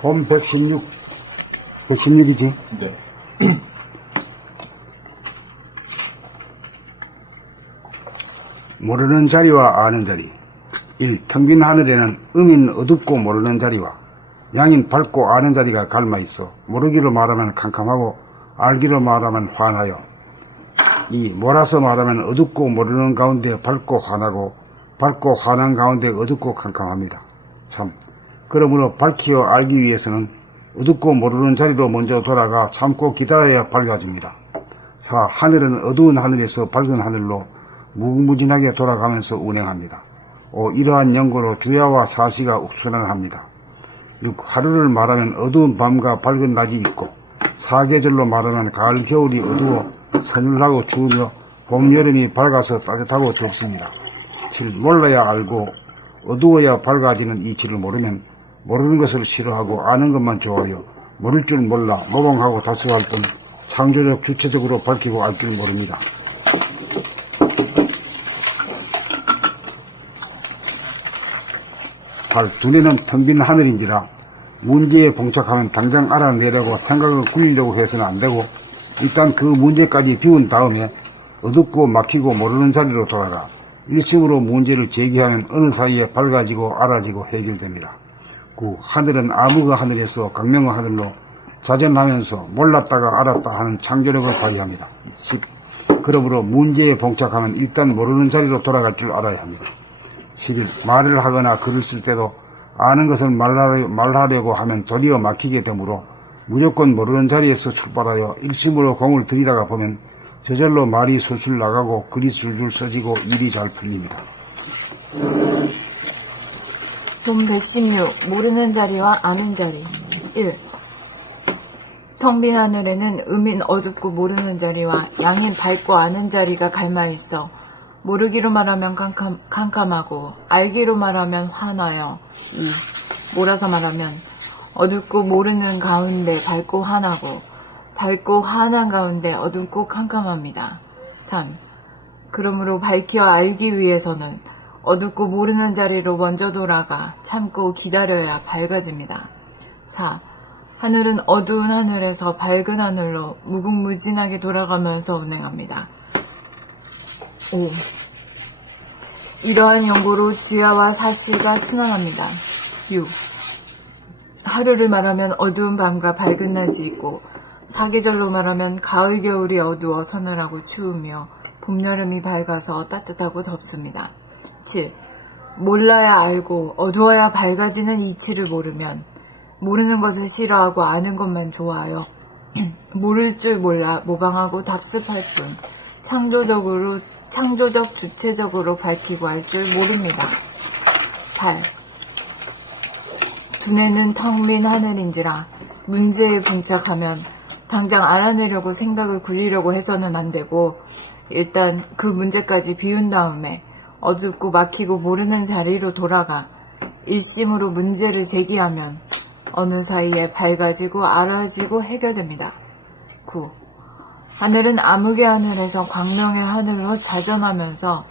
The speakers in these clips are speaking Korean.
봄 116이지? 네. 모르는 자리와 아는 자리. 1. 텅 빈 하늘에는 음인 어둡고 모르는 자리와 양인 밝고 아는 자리가 갈마 있어 모르기로 말하면 캄캄하고 알기로 말하면 환하여. 2. 몰아서 말하면 어둡고 모르는 가운데 밝고 환하고 밝고 환한 가운데 어둡고 캄캄합니다. 3. 그러므로 밝히어 알기 위해서는 어둡고 모르는 자리로 먼저 돌아가 참고 기다려야 밝아집니다. 4. 하늘은 어두운 하늘에서 밝은 하늘로 무궁무진하게 돌아가면서 운행합니다. 5. 이러한 연고로 주야와 사시가 욱천원합니다. 6. 하루를 말하면 어두운 밤과 밝은 낮이 있고 사계절로 말하면 가을 겨울이 어두워 서늘하고 추우며 봄 여름이 밝아서 따뜻하고 덥습니다. 7. 몰라야 알고 어두워야 밝아지는 이치를 모르면 모르는 것을 싫어하고 아는 것만 좋아하여 모를 줄 몰라 모방하고 다스할 뿐 창조적 주체적으로 밝히고 알 줄 모릅니다. 8. 두뇌는 텅 빈 하늘인지라 문제에 봉착하면 당장 알아내려고 생각을 굴리려고 해서는 안되고 일단 그 문제까지 비운 다음에 어둡고 막히고 모르는 자리로 돌아가 일심으로 문제를 제기하면 어느 사이에 밝아지고 알아지고 해결됩니다. 9. 하늘은 암흑의 하늘에서 광명의 하늘로 자전하면서 몰랐다가 알았다 하는 창조력을 발휘합니다. 10. 그러므로 문제에 봉착하면 일단 모르는 자리로 돌아갈 줄 알아야 합니다. 11. 말을 하거나 글을 쓸 때도 아는 것을 말하려고 하면 도리어 막히게 되므로 무조건 모르는 자리에서 출발하여 일심으로 공을 들이다가 보면 저절로 말이 술술 나가고 글이 줄줄 써지고 일이 잘 풀립니다. 돈 116. 모르는 자리와 아는 자리. 1. 텅 빈 하늘에는 음인 어둡고 모르는 자리와 양인 밝고 아는 자리가 갈마 있어 모르기로 말하면 캄캄하고 알기로 말하면 환하여. 2. 몰아서 말하면 어둡고 모르는 가운데 밝고 환하고 밝고 환한 가운데 어둡고 캄캄합니다. 3. 그러므로 밝히어 알기 위해서는 어둡고 모르는 자리로 먼저 돌아가 참고 기다려야 밝아집니다. 4. 하늘은 어두운 하늘에서 밝은 하늘로 무궁무진하게 돌아가면서 운행합니다. 5. 이러한 연고로 주야와 사시가 순환합니다. 6. 하루를 말하면 어두운 밤과 밝은 낮이 있고 사계절로 말하면 가을 겨울이 어두워 서늘하고 추우며 봄 여름이 밝아서 따뜻하고 덥습니다. 7. 몰라야 알고 어두워야 밝아지는 이치를 모르면 모르는 것을 싫어하고 아는 것만 좋아하여 모를 줄 몰라 모방하고 답습할 뿐 창조적 주체적으로 밝히고 알 줄 모릅니다. 8. 두뇌는 텅 빈 하늘인지라 문제에 봉착하면 당장 알아내려고 생각을 굴리려고 해서는 안되고 일단 그 문제까지 비운 다음에 어둡고 막히고 모르는 자리로 돌아가 일심으로 문제를 제기하면 어느 사이에 밝아지고 알아지고 해결됩니다. 9. 하늘은 암흑의 하늘에서 광명의 하늘로 자전하면서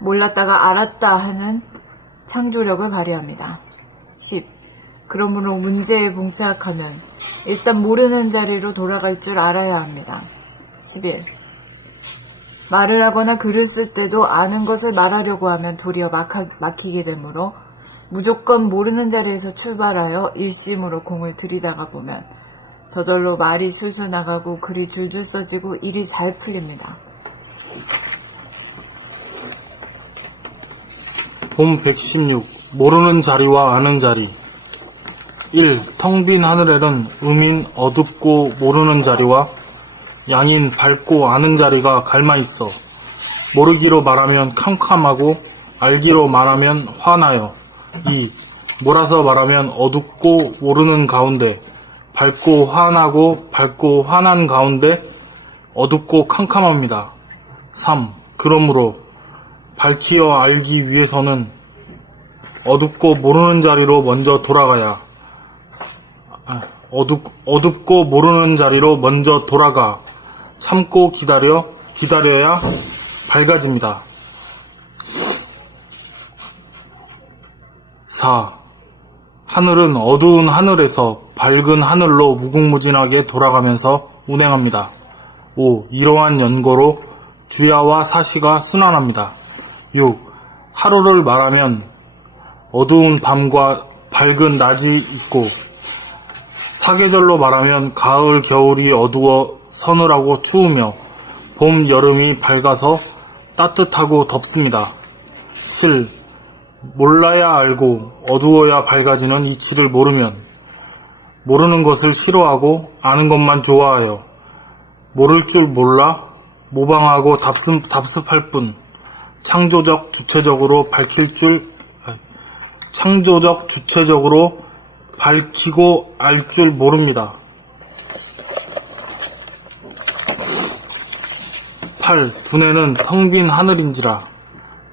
몰랐다가 알았다 하는 창조력을 발휘합니다. 10. 그러므로 문제에 봉착하면 일단 모르는 자리로 돌아갈 줄 알아야 합니다. 11. 말을 하거나 글을 쓸 때도 아는 것을 말하려고 하면 도리어 막히게 되므로 무조건 모르는 자리에서 출발하여 일심으로 공을 들이다가 보면 저절로 말이 술술 나가고 글이 줄줄 써지고 일이 잘 풀립니다. 봄 116. 모르는 자리와 아는 자리. 1. 텅 빈 하늘에는 음인 어둡고 모르는 자리와 양인 밝고 아는 자리가 갈마 있어 모르기로 말하면 캄캄하고 알기로 말하면 환하여. 2. 몰아서 말하면 어둡고 모르는 가운데 밝고 환하고 밝고 환한 가운데 어둡고 캄캄합니다. 3. 그러므로 밝히어 알기 위해서는 어둡고 모르는 자리로 먼저 돌아가야 어둡고 모르는 자리로 먼저 돌아가 참고 기다려 기다려야 밝아집니다. 4. 하늘은 어두운 하늘에서 밝은 하늘로 무궁무진하게 돌아가면서 운행합니다. 5. 이러한 연고로 주야와 사시가 순환합니다. 6. 하루를 말하면 어두운 밤과 밝은 낮이 있고, 사계절로 말하면 가을, 겨울이 어두워 서늘하고 추우며 봄, 여름이 밝아서 따뜻하고 덥습니다. 7. 몰라야 알고 어두워야 밝아지는 이치를 모르면 모르는 것을 싫어하고 아는 것만 좋아하여 모를 줄 몰라 모방하고 답습할 뿐 창조적 주체적으로 밝히고 알 줄 모릅니다. 8. 두뇌는 텅 빈 하늘인지라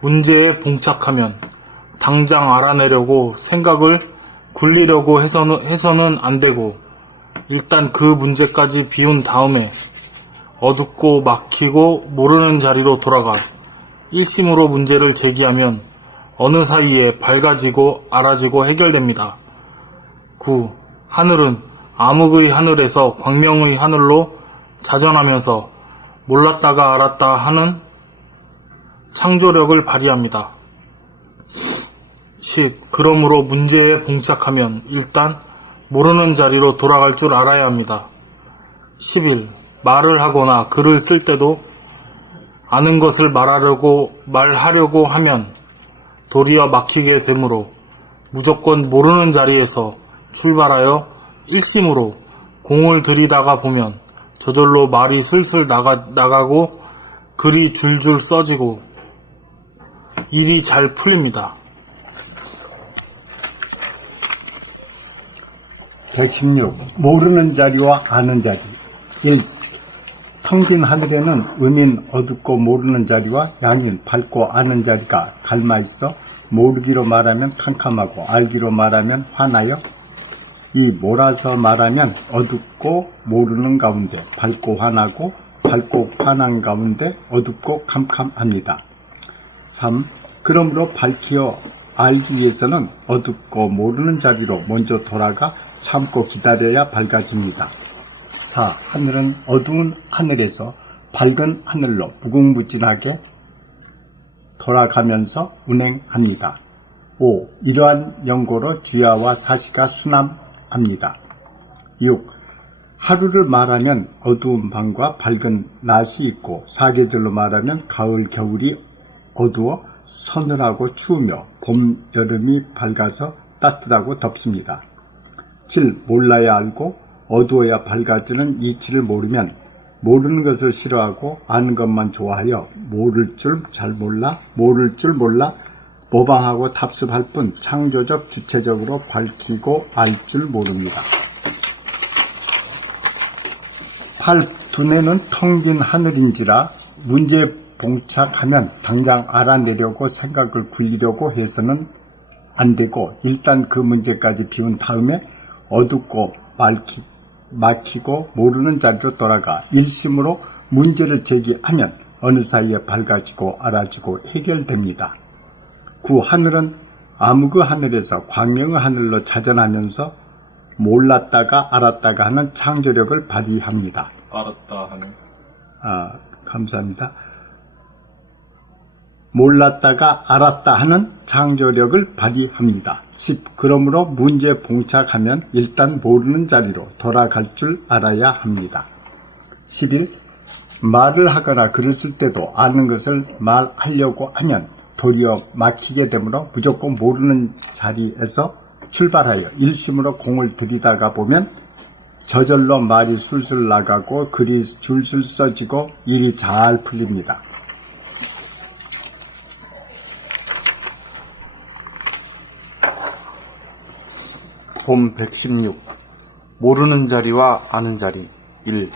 문제에 봉착하면 당장 알아내려고 생각을 굴리려고 해서는 안 되고, 일단 그 문제까지 비운 다음에 어둡고 막히고 모르는 자리로 돌아가 일심으로 문제를 제기하면 어느 사이에 밝아지고 알아지고 해결됩니다. 9. 하늘은 암흑의 하늘에서 광명의 하늘로 자전하면서 몰랐다가 알았다 하는 창조력을 발휘합니다. 10. 그러므로 문제에 봉착하면 일단 모르는 자리로 돌아갈 줄 알아야 합니다. 11. 말을 하거나 글을 쓸 때도 아는 것을 말하려고 하면 도리어 막히게 되므로 무조건 모르는 자리에서 출발하여 일심으로 공을 들이다가 보면 저절로 말이 슬슬 나가고 글이 줄줄 써지고 일이 잘 풀립니다. 116. 모르는 자리와 아는 자리. 1. 텅 빈 하늘에는 음인 어둡고 모르는 자리와 양인 밝고 아는 자리가 갈마있어 모르기로 말하면 캄캄하고 알기로 말하면 환하여. 2. 몰아서 말하면 어둡고 모르는 가운데 밝고 환하고 밝고 환한 가운데 어둡고 캄캄합니다. 3. 그러므로 밝히어 알기 위해서는 어둡고 모르는 자리로 먼저 돌아가 참고 기다려야 밝아집니다. 4. 하늘은 어두운 하늘에서 밝은 하늘로 무궁무진하게 돌아가면서 운행합니다. 5. 이러한 연고로 주야와 사시가 순환합니다. 6. 하루를 말하면 어두운 밤과 밝은 낮이 있고, 사계절로 말하면 가을, 겨울이 어두워 서늘하고 추우며 봄, 여름이 밝아서 따뜻하고 덥습니다. 7. 몰라야 알고 어두워야 밝아지는 이치를 모르면 모르는 것을 싫어하고 아는 것만 좋아하여 모를 줄 몰라 모방하고 답습할 뿐 창조적 주체적으로 밝히고 알 줄 모릅니다. 8. 두뇌는 텅 빈 하늘인지라 문제에 봉착하면 당장 알아내려고 생각을 굴리려고 해서는 안 되고, 일단 그 문제까지 비운 다음에 어둡고 막히고 모르는 자리로 돌아가 일심으로 문제를 제기하면 어느 사이에 밝아지고 알아지고 해결됩니다. 9. 하늘은 암흑의 하늘에서 광명의 하늘로 자전하면서 몰랐다가 알았다가 하는 창조력을 발휘합니다. 알았다 하는. 감사합니다. 몰랐다가 알았다 하는 창조력을 발휘합니다. 10. 그러므로 문제에 봉착하면 일단 모르는 자리로 돌아갈 줄 알아야 합니다. 11. 말을 하거나 글을 쓸 때도 아는 것을 말하려고 하면 도리어 막히게 되므로 무조건 모르는 자리에서 출발하여 일심으로 공을 들이다가 보면 저절로 말이 술술 나가고 글이 줄줄 써지고 일이 잘 풀립니다. 봄 116. 모르는 자리와 아는 자리. 1.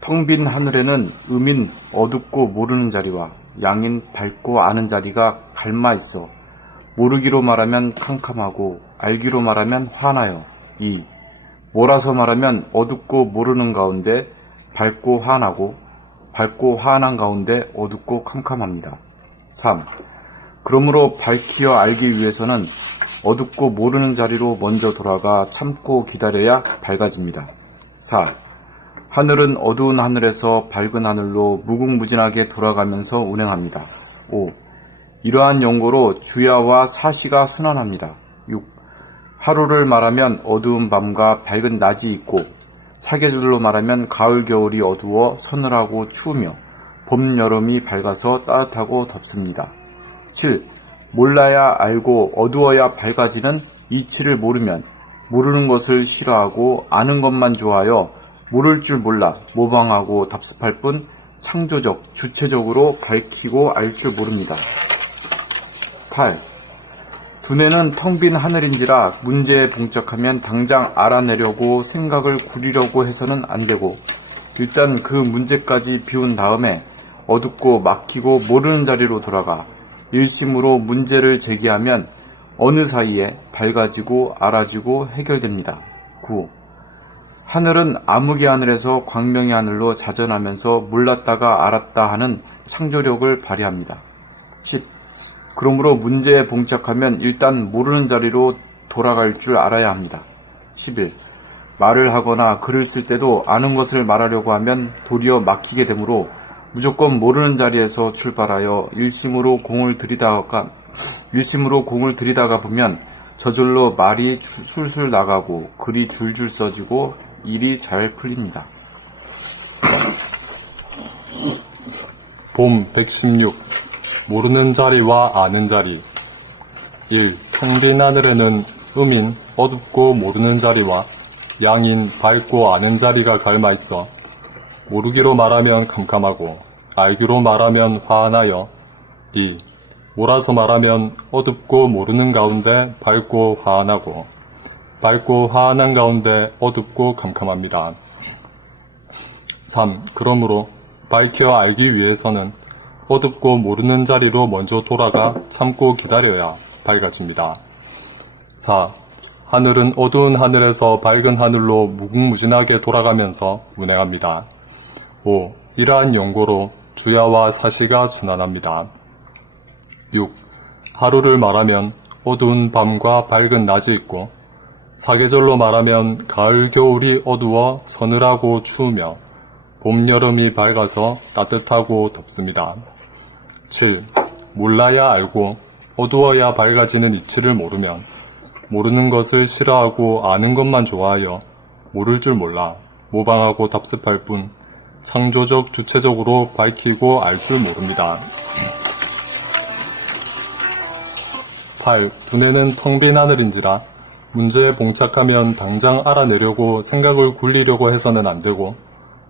텅 빈 하늘에는 음인 어둡고 모르는 자리와 양인 밝고 아는 자리가 갈마 있어 모르기로 말하면 캄캄하고 알기로 말하면 환하여. 2. 몰아서 말하면 어둡고 모르는 가운데 밝고 환하고 밝고 환한 가운데 어둡고 캄캄합니다. 3. 그러므로 밝히어 알기 위해서는 어둡고 모르는 자리로 먼저 돌아가 참고 기다려야 밝아집니다. 4. 하늘은 어두운 하늘에서 밝은 하늘로 무궁무진하게 돌아가면서 운행합니다. 5. 이러한 연고로 주야와 사시가 순환합니다. 6. 하루를 말하면 어두운 밤과 밝은 낮이 있고 사계절로 말하면 가을 겨울이 어두워 서늘하고 추우며 봄 여름이 밝아서 따뜻하고 덥습니다. 7. 몰라야 알고 어두워야 밝아지는 이치를 모르면 모르는 것을 싫어하고 아는 것만 좋아하여 모를 줄 몰라 모방하고 답습할 뿐 창조적, 주체적으로 밝히고 알 줄 모릅니다. 8. 두뇌는 텅 빈 하늘인지라 문제에 봉착하면 당장 알아내려고 생각을 구리려고 해서는 안 되고 일단 그 문제까지 비운 다음에 어둡고 막히고 모르는 자리로 돌아가 일심으로 문제를 제기하면 어느 사이에 밝아지고 알아지고 해결됩니다. 9. 하늘은 암흑의 하늘에서 광명의 하늘로 자전하면서 몰랐다가 알았다 하는 창조력을 발휘합니다. 10. 그러므로 문제에 봉착하면 일단 모르는 자리로 돌아갈 줄 알아야 합니다. 11. 말을 하거나 글을 쓸 때도 아는 것을 말하려고 하면 도리어 막히게 되므로 무조건 모르는 자리에서 출발하여 일심으로 공을 들이다가 보면 저절로 말이 술술 나가고 글이 줄줄 써지고 일이 잘 풀립니다. 봄 116 모르는 자리와 아는 자리 1. 텅 빈 하늘에는 음인 어둡고 모르는 자리와 양인 밝고 아는 자리가 갈마있어 모르기로 말하면 캄캄하고 알기로 말하면 화하나여 2. 몰아서 말하면 어둡고 모르는 가운데 밝고 화한하고 밝고 화한한 가운데 어둡고 캄캄합니다. 3. 그러므로 밝혀 알기 위해서는 어둡고 모르는 자리로 먼저 돌아가 참고 기다려야 밝아집니다. 4. 하늘은 어두운 하늘에서 밝은 하늘로 무궁무진하게 돌아가면서 운행합니다. 5. 이러한 연고로 주야와 사시가 순환합니다. 6. 하루를 말하면 어두운 밤과 밝은 낮이 있고 사계절로 말하면 가을 겨울이 어두워 서늘하고 추우며 봄 여름이 밝아서 따뜻하고 덥습니다. 7. 몰라야 알고 어두워야 밝아지는 이치를 모르면 모르는 것을 싫어하고 아는 것만 좋아하여 모를 줄 몰라 모방하고 답습할 뿐 창조적 주체적으로 밝히고 알 줄 모릅니다. 8. 두뇌는 텅 빈 하늘인지라 문제에 봉착하면 당장 알아내려고 생각을 굴리려고 해서는 안 되고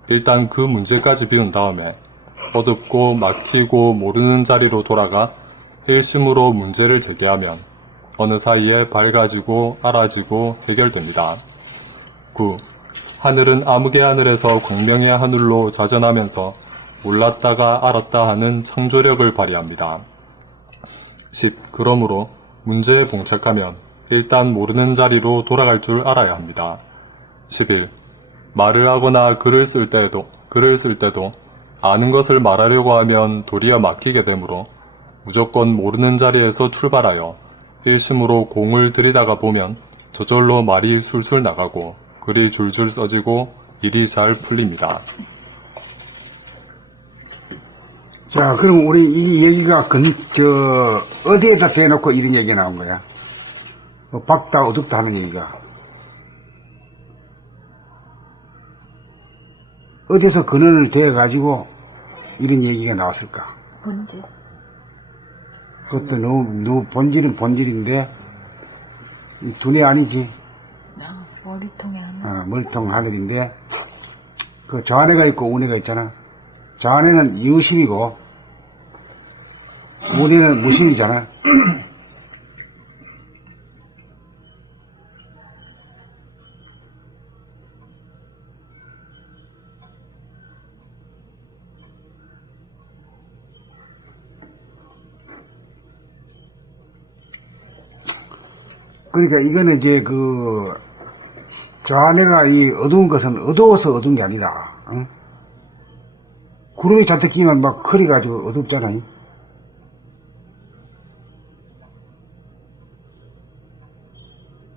일단 그 문제까지 비운 다음에 어둡고 막히고 모르는 자리로 돌아가 일심으로 문제를 제기하면 어느 사이에 밝아지고 알아지고 해결됩니다. 9. 하늘은 암흑의 하늘에서 광명의 하늘로 자전하면서 몰랐다가 알았다 하는 창조력을 발휘합니다. 10. 그러므로 문제에 봉착하면 일단 모르는 자리로 돌아갈 줄 알아야 합니다. 11. 말을 하거나 글을 쓸 때도 아는 것을 말하려고 하면 도리어 막히게 되므로 무조건 모르는 자리에서 출발하여 일심으로 공을 들이다가 보면 저절로 말이 술술 나가고 글이 줄줄 써지고 일이 잘 풀립니다. 자, 그럼 우리 이 얘기가 어디에다 대놓고 이런 얘기 나온 거야? 밝다, 어둡다 하는 얘기가. 어디서 근원을 대가지고 이런 얘기가 나왔을까? 본질. 그것도 너무 본질은 본질인데, 두뇌 아니지. 머리통에 하나. 머리통 하늘인데, 그 좌뇌가 있고 우뇌가 있잖아. 좌뇌는 이유심이고, 우뇌는 무심이잖아. 그러니까 이거는 이제 좌뇌가 이 어두운 것은 어두워서 어두운 게 아니다. 응? 구름이 잔뜩 끼면 막 흐려가지고 어둡잖아요.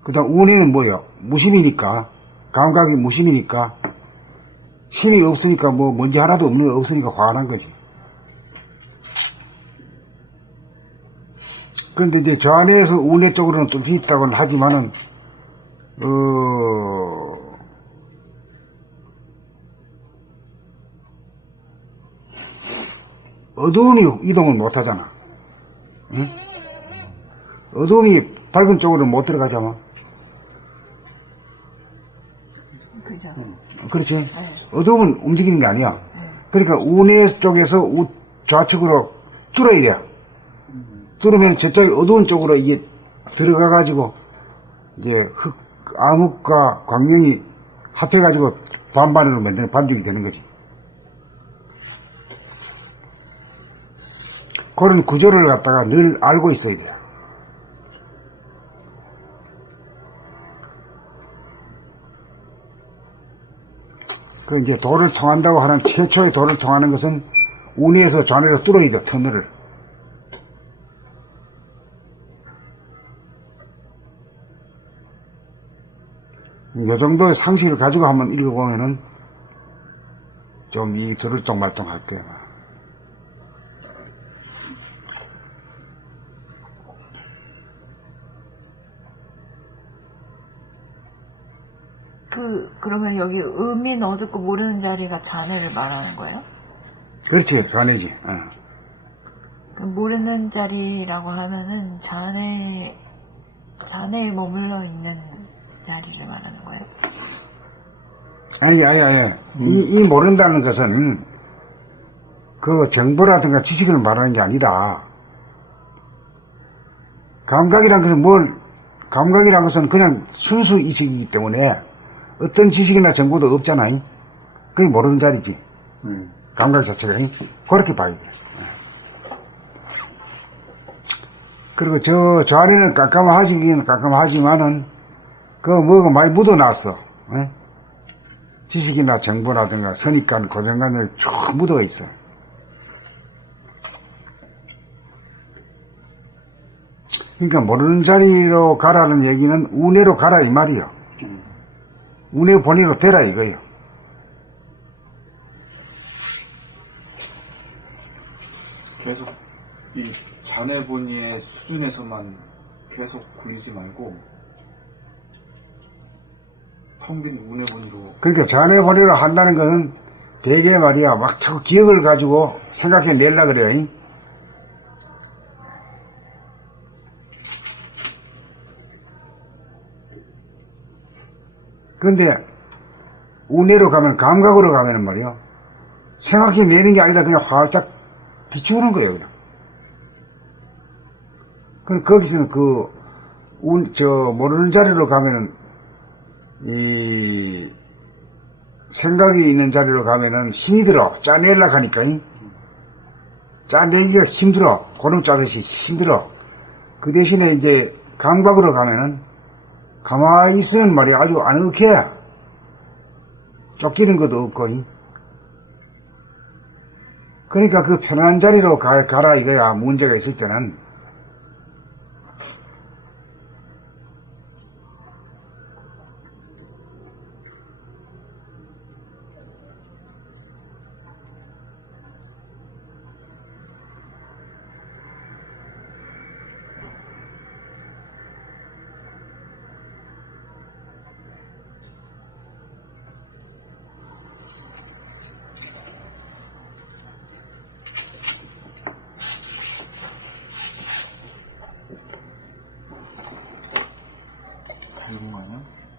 그 다음 운에는 뭐예요? 무심이니까, 감각이 무심이니까, 힘이 없으니까 뭐 먼지 하나도 없으니까 화난 거지. 근데 이제 저 안에서 운의 쪽으로는 또 있다고는 하지만은, 어두움이 이동을 못 하잖아. 응? 어두움이 밝은 쪽으로 못 들어가잖아. 그죠? 그렇지. 네. 어두움은 움직이는 게 아니야. 그러니까 운의 쪽에서 좌측으로 뚫어야 돼. 뚫으면 저쪽이 어두운 쪽으로 이게 들어가가지고, 이제 암흑과 광명이 합해가지고 반반으로 만드는 반죽이 되는 거지. 그런 구조를 갖다가 늘 알고 있어야 돼요. 그 이제 도를 통한다고 하는 최초의 도를 통하는 것은 운에서 좌뇌로 뚫어야 돼, 터널을. 이 정도의 상식을 가지고 한번 읽어보면은 좀 이 들을똥말똥 할 거예요. 그러면 여기 음인 어둡고 모르는 자리가 좌뇌를 말하는 거예요? 그렇지, 좌뇌지. 그럼 모르는 자리라고 하면은 좌뇌에 머물러 있는 자리를 말하는 거예요? 아니. 이 모른다는 것은 그 정보라든가 지식을 말하는 게 아니라 감각이라는 것은 그냥 순수 이식이기 때문에 어떤 지식이나 정보도 없잖아요. 그게 모르는 자리지. 감각 자체가. 그렇게 봐야 돼. 그리고 저 안에는 깜깜하지긴 깜깜하지만은, 뭐가 많이 묻어놨어. 지식이나 정보라든가 선입관, 고정관을 쭉 묻어 있어. 그러니까 모르는 자리로 가라는 얘기는 운해로 가라 이 말이요. 운의 본의로 되라 이거예요. 계속 이 자네 본의의 수준에서만 계속 굴리지 말고 텅 빈 운의 본의로. 그러니까 자네 본의로 한다는 것은 되게 말이야 막 자꾸 기억을 가지고 생각해 내려 그래요. 근데 운해로 가면 감각으로 가면 말이요 생각해 내는 게 아니라 그냥 활짝 비추는 거예요. 그냥. 그럼 거기서는 모르는 자리로 가면은 이 생각이 있는 자리로 가면은 힘이 들어. 짜내려고 하니까 짜내기가 힘들어. 고름 짜듯이 힘들어. 그 대신에 이제 감각으로 가면은 가만히 있으면 말이야 아주 아늑해. 쫓기는 것도 없고. 그러니까 그 편한 자리로 가라 이거야. 문제가 있을 때는.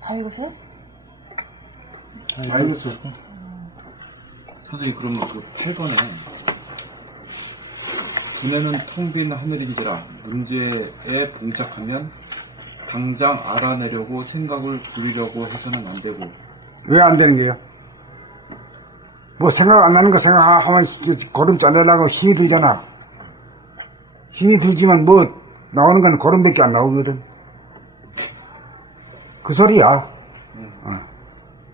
다 읽으세요? 알겠어요. 선생님 그러면 그 8번에 두뇌는 텅 빈 하늘인지라 문제에 봉착하면 당장 알아내려고 생각을 굴리려고 해서는 안 되고. 왜 안 되는 게요? 뭐 생각 안 나는 거 생각하면 고름 짜내려고 힘이 들잖아. 힘이 들지만 뭐 나오는 건 고름밖에 안 나오거든. 그 소리야.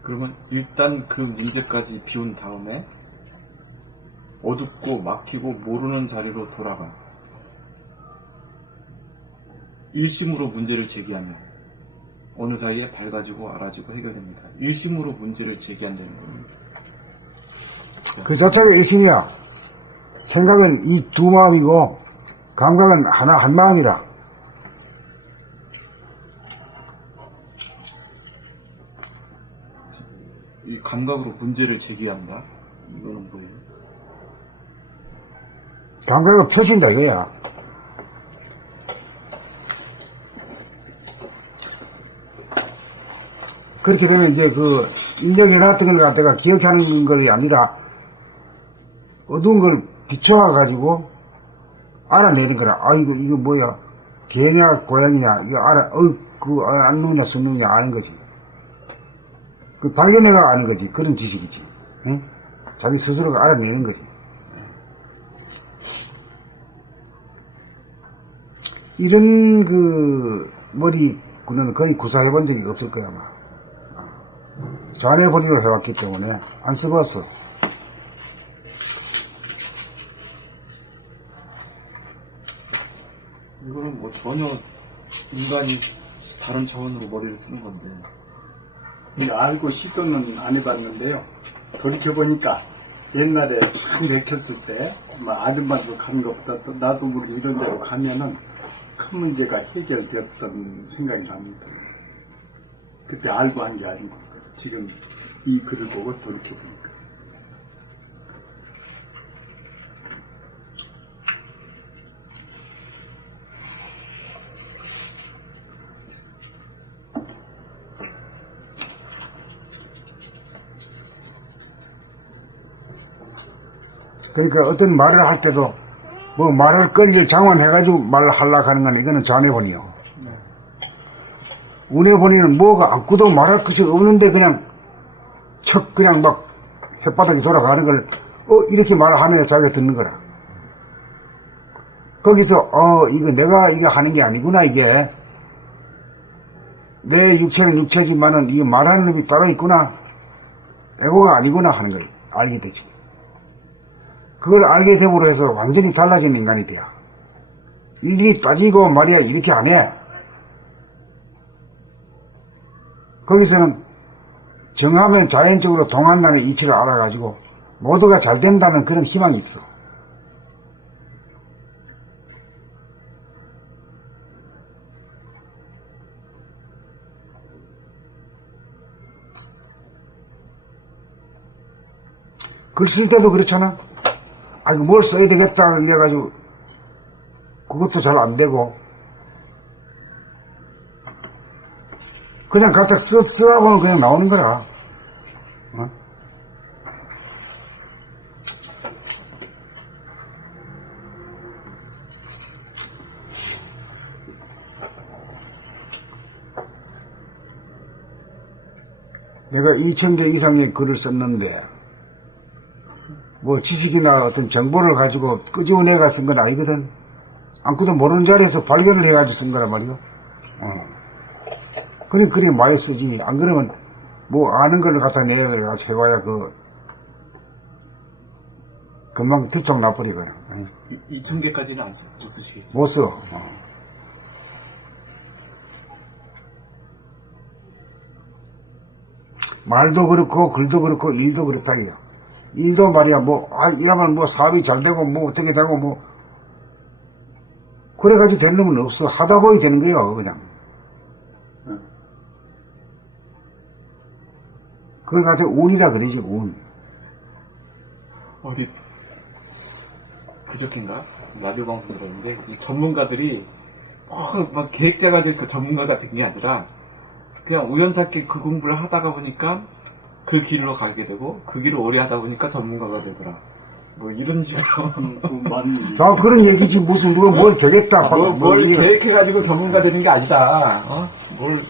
그러면 일단 그 문제까지 비운 다음에 어둡고 막히고 모르는 자리로 돌아가. 일심으로 문제를 제기하면 어느 사이에 밝아지고 알아지고 해결됩니다. 일심으로 문제를 제기한다는 겁니다. 그 자체가 일심이야. 생각은 이 두 마음이고 감각은 하나 한 마음이라. 이 감각으로 문제를 제기한다. 이거는 뭐예요? 감각은 펴진다 이거야. 그렇게 되면 이제 그 인정해놨던 걸 갖다가 기억하는 것이 아니라 어두운 걸 비춰가지고 알아내는 거라. 아, 이거 뭐야. 개냐, 고양이냐, 이거 안 누냐, 순 누냐 아는 거지. 그 발견해가 아는 거지. 그런 지식이지. 응? 자기 스스로가 알아내는 거지. 이런 그 머리구는 거의 구사해 본 적이 없을 거야, 아마. 좌뇌 본위로 해왔기 때문에 안 써봤어. 이거는 뭐 전혀 인간이 다른 차원으로 머리를 쓰는 건데. 이거 알고 시도는 안 해봤는데요. 돌이켜보니까 옛날에 참 맥혔을 때, 아줌마도 가는 것보다 또 나도 모르게 이런 데로 가면은 큰 문제가 해결되었던 생각이 납니다. 그때 알고 한 게 아닌 것 같아요. 지금 이 글을 보고 돌이켜보니까. 그러니까 어떤 말을 할 때도 뭐 말할 거리를 장원해가지고 말을 하려고 하는 건 이거는 좌뇌본이요. 우뇌본이는 뭐가 안고도 말할 것이 없는데 그냥 척 그냥 막 햇바닥이 돌아가는 걸 이렇게 말하면 자기가 듣는 거라. 거기서 이거 내가 이거 하는 게 아니구나 이게. 내 육체는 육체지만은 이거 말하는 놈이 따로 있구나. 에고가 아니구나 하는 걸 알게 되지. 그걸 알게 됨으로 해서 완전히 달라진 인간이 돼요. 일일이 따지고 말이야 이렇게 안 해. 거기서는 정하면 자연적으로 동한다는 이치를 알아가지고 모두가 잘 된다는 그런 희망이 있어. 글 쓸 때도 그렇잖아. 이거 뭘 써야 되겠다 이래가지고 그것도 잘 안 되고 그냥 각자 쓰다 보면 그냥 나오는 거라. 내가 2000개 이상의 글을 썼는데 뭐 지식이나 어떤 정보를 가지고 끄집어내가 쓴 건 아니거든. 아무것도 모르는 자리에서 발견을 해가지고 쓴 거란 말이요. 그래 많이 쓰지. 안 그러면 뭐 아는 걸 갖다 내가지고 해봐야 금방 들통 나버리거든. 2000개까지는 못 쓰시겠죠? 못 써. 말도 그렇고 글도 그렇고 일도 그렇다기요. 일도 말이야 이러면 사업이 잘 되고 어떻게 되고 그래가지고 되는 놈은 없어. 하다 보니 되는 거예요 그냥. 그걸 가지고 운이라 그러지 운. 어디 그저께인가 라디오 방송 들었는데 이 전문가들이 막 계획자가 될 그 전문가가 된 게 아니라 그냥 우연찮게 그 공부를 하다가 보니까 그 길로 가게 되고 그 길을 오래 하다 보니까 전문가가 되더라. 뭐 이런 식으로 맞는 그런 얘기지 무슨 누가 뭘 되겠다. 뭘 계획해가지고 전문가 되는 게 아니다. 뭘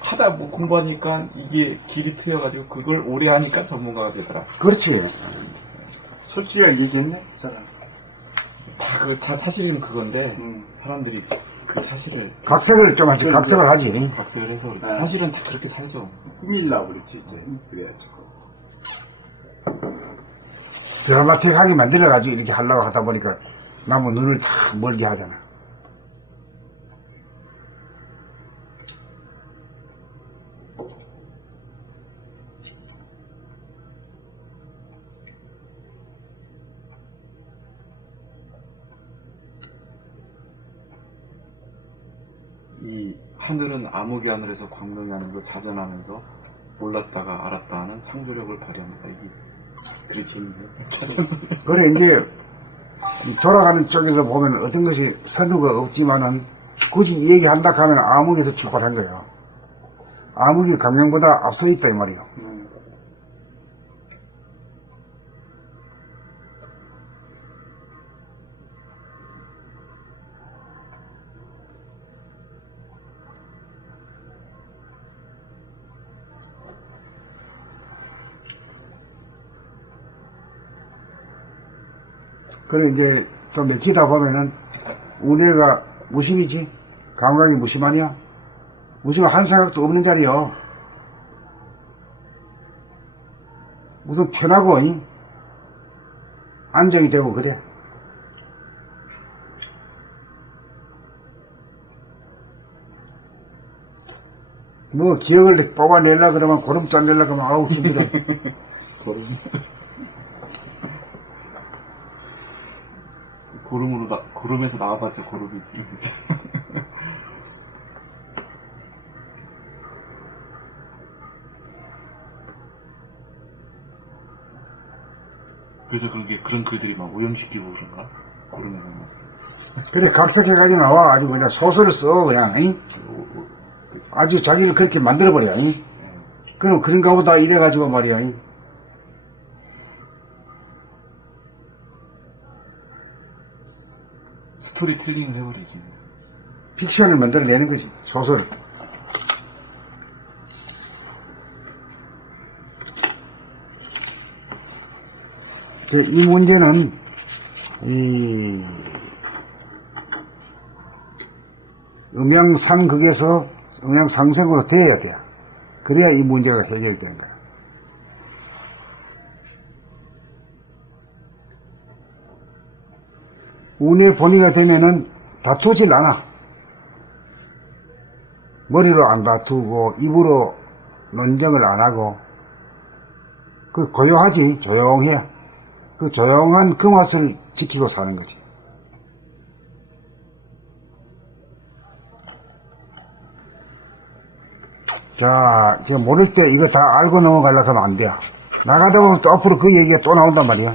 하다 공부하니까 이게 길이 트여가지고 그걸 오래 하니까 전문가가 되더라. 그렇지. 솔직하게 얘기했네 그 사람. 다 사실은 그건데 사람들이 그 사실을 각색을 좀 하지. 각색을 하지. 각색을 해서 사실은 다 그렇게 살죠. 꾸밀라고 그랬지 이제. 그래가지고 드라마틱하게 만들어가지고 이렇게 하려고 하다 보니까 나무 눈을 다 멀게 하잖아. 이 하늘은 암흑의 하늘에서 광명이 하늘로 자전하면서 몰랐다가 알았다 하는 창조력을 발휘합니다. 이게 되게 재밌네요. 그래, 이제, 이 돌아가는 쪽에서 보면 어떤 것이 선두가 없지만은 굳이 이 얘기 한다 하면 암흑에서 출발한 거예요. 암흑이 광명보다 앞서 있다, 이 말이에요. 그래, 이제, 또 맥히다 보면은, 운해가 무심이지? 감각이 무심 아니야? 무심은 한 생각도 없는 자리요. 무슨 편하고, 안정이 되고, 그래. 뭐, 기억을 뽑아내려 그러면, 고름 짜내려 그러면, 아우, 힘들어. 고름에서 나와봤자 고름이지. 그래서 그런 글들이 막 오염시키고 그런가? 고름에서 나와서. 그래, 각색해가지고 나와. 아주 그냥 소설을 써, 그냥, 잉? 아주 자기를 그렇게 만들어버려, 잉? 그럼 그런가 보다 이래가지고 말이야, 잉? 스토리텔링을 해버리지. 픽션을 만들어내는 거지, 소설. 이 문제는, 음양상극에서 음양상색으로 돼야 돼. 그래야 이 문제가 해결되는 거야. 운의 본의가 되면은 다투질 않아. 머리로 안 다투고 입으로 논쟁을 안 하고 그 고요하지. 조용해. 그 조용한 그 맛을 지키고 사는 거지. 자, 지금 모를 때 이거 다 알고 넘어가려고 하면 안 돼. 나가다 보면 또 앞으로 그 얘기가 또 나온단 말이야.